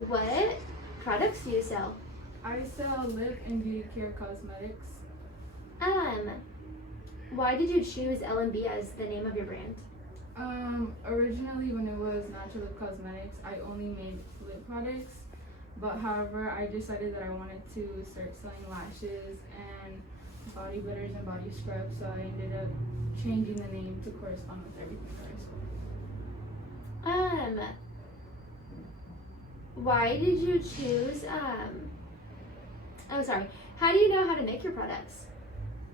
What products do you sell? I sell lip and beauty care cosmetics. Um, why did you choose L&B as the name of your brand? Originally when it was Untitled Cosmetics, I only made lip products. But however, I decided that I wanted to start selling lashes and body butters and body scrubs, so I ended up changing the name to correspond with everything that I sold. Why did you choose, how do you know how to make your products?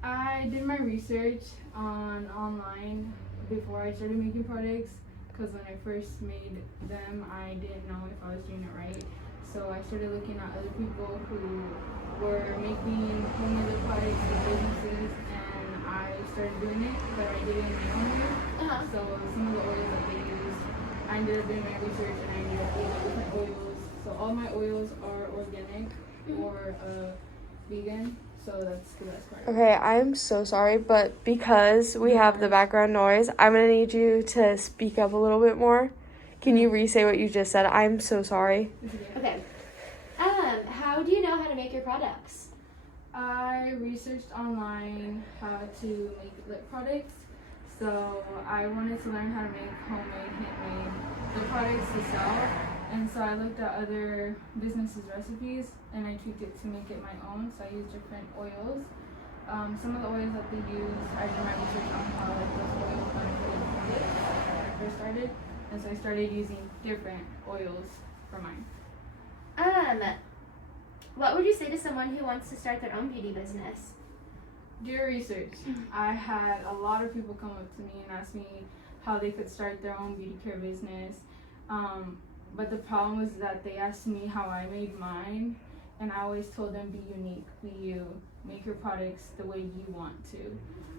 I did my research online before I started making products, because when I first made them, I didn't know if I was doing it right. So I started looking at other people who were making homemade lip products for businesses, and I started doing it, but I did it in my own way. So some of the oils that they use, I ended up doing my research and I ended up using different oils. So all my oils are organic or vegan. So that's the best part. Okay, I'm so sorry, but because we have the background noise, I'm gonna need you to speak up a little bit more. Can you re-say what you just said? I'm so sorry. Okay. How do you know how to make your products? I researched online how to make lip products. So I wanted to learn how to make homemade, handmade lip products to sell. And so I looked at other businesses' recipes and I tweaked it to make it my own. So I used different oils. Some of the oils that they use, I did my research on how those oils benefited the lips when I first started. And so I started using different oils for mine. What would you say to someone who wants to start their own beauty business? Do your research. I had a lot of people come up to me and ask me how they could start their own beauty care business. But the problem was that they asked me how I made mine, and I always told them, be unique, be you, make your products the way you want to,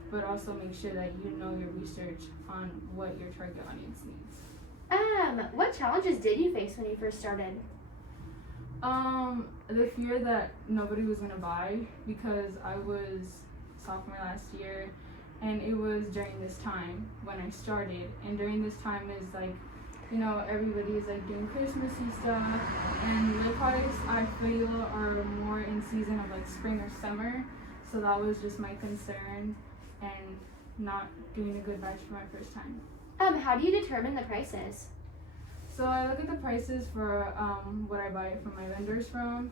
but also make sure that you know your research on what your target audience needs. What challenges did you face when you first started? The fear that nobody was gonna buy, because I was sophomore last year, and it was during this time when I started, and during this time is like, you know, everybody is like doing Christmassy stuff, and lip products I feel are more in season of like spring or summer, so that was just my concern, and not doing a good batch for my first time. How do you determine the prices? So I look at the prices for what I buy it from my vendors from,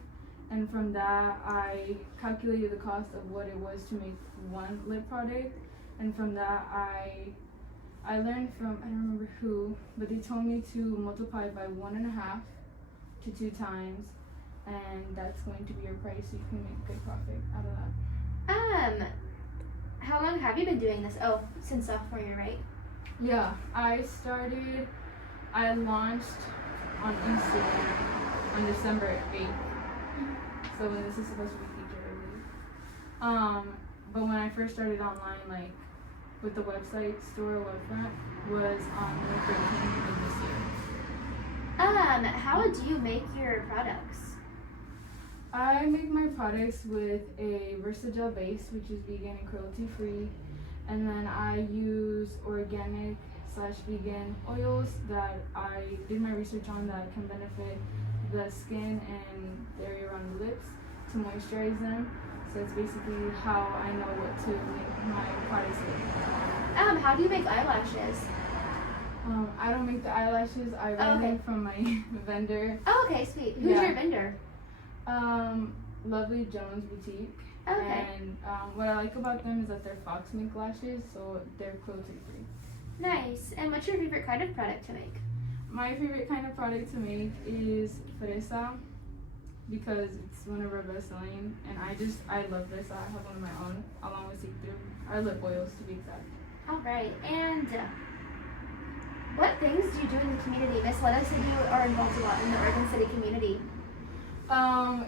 and from that I calculated the cost of what it was to make one lip product, and from that I learned from, I don't remember who, but they told me to multiply it by 1.5 to 2 times, and that's going to be your price, so you can make good profit out of that. How long have you been doing this? Oh, since sophomore year, right? Yeah, I launched on Instagram on December 8th. So when this is supposed to be featured early. But when I first started online, like with the website store webfront, was on the 13th of this year. How do you make your products? I make my products with a Versagel base, which is vegan and cruelty free, and then I use organic/vegan oils that I did my research on that can benefit the skin and the area around the lips to moisturize them. So it's basically how I know what to make my products with. How do you make eyelashes? I don't make the eyelashes. I buy them from my vendor. Oh, okay, sweet. Who's your vendor? Lovely Jones Boutique. Okay. And what I like about them is that they're Fox mink lashes, so they're cruelty free. Nice. And what's your favorite kind of product to make? My favorite kind of product to make is fresa, because it's one of our best selling, and I love this. I have one of my own along with see-through, our lip oils to be exact. All right. And what things do you do in the community? Miss Letta said you are involved a lot in the Oregon City community.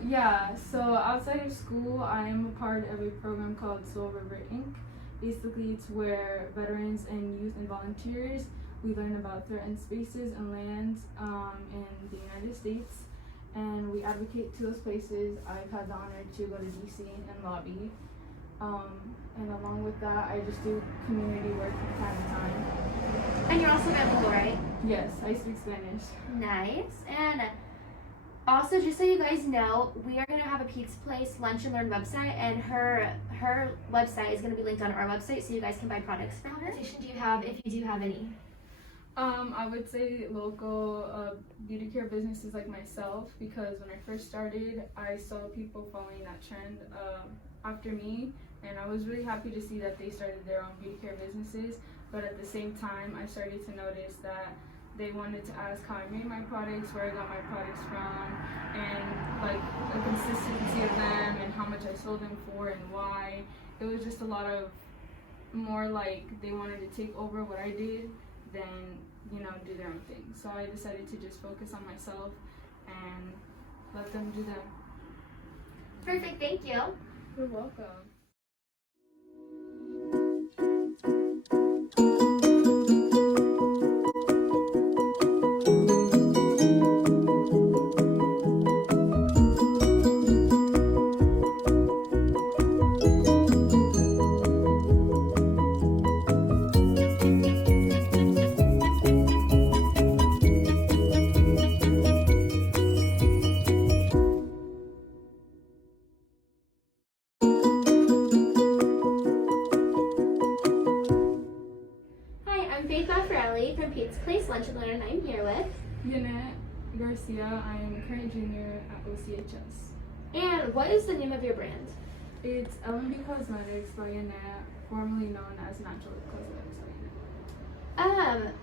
Yeah, so outside of school, I am a part of a program called Soul River Inc. Basically, it's where veterans and youth and volunteers, we learn about threatened spaces and lands in the United States, and we advocate to those places. I've had the honor to go to DC and lobby, and along with that, I just do community work from time to time. And you're also bilingual, right? Yes, I speak Spanish. Nice. And Also, just so you guys know, we are gonna have a Pizza Place Lunch and Learn website, and her website is gonna be linked on our website, so you guys can buy products from her. What competition do you have, if you do have any? I would say local beauty care businesses like myself, because when I first started, I saw people following that trend after me, and I was really happy to see that they started their own beauty care businesses. But at the same time, I started to notice that they wanted to ask how I made my products, where I got my products from, and like the consistency of them and how much I sold them for and why. It was just a lot of more like they wanted to take over what I did than, you know, do their own thing. So I decided to just focus on myself and let them do that. Perfect, thank you. You're welcome. From Pizza Place Lunch and Learn, and I'm here with. Yannette Garcia. I am a current junior at OCHS. And what is the name of your brand? It's L&B Cosmetics by Yannette, formerly known as Untitled Cosmetics by Yannette.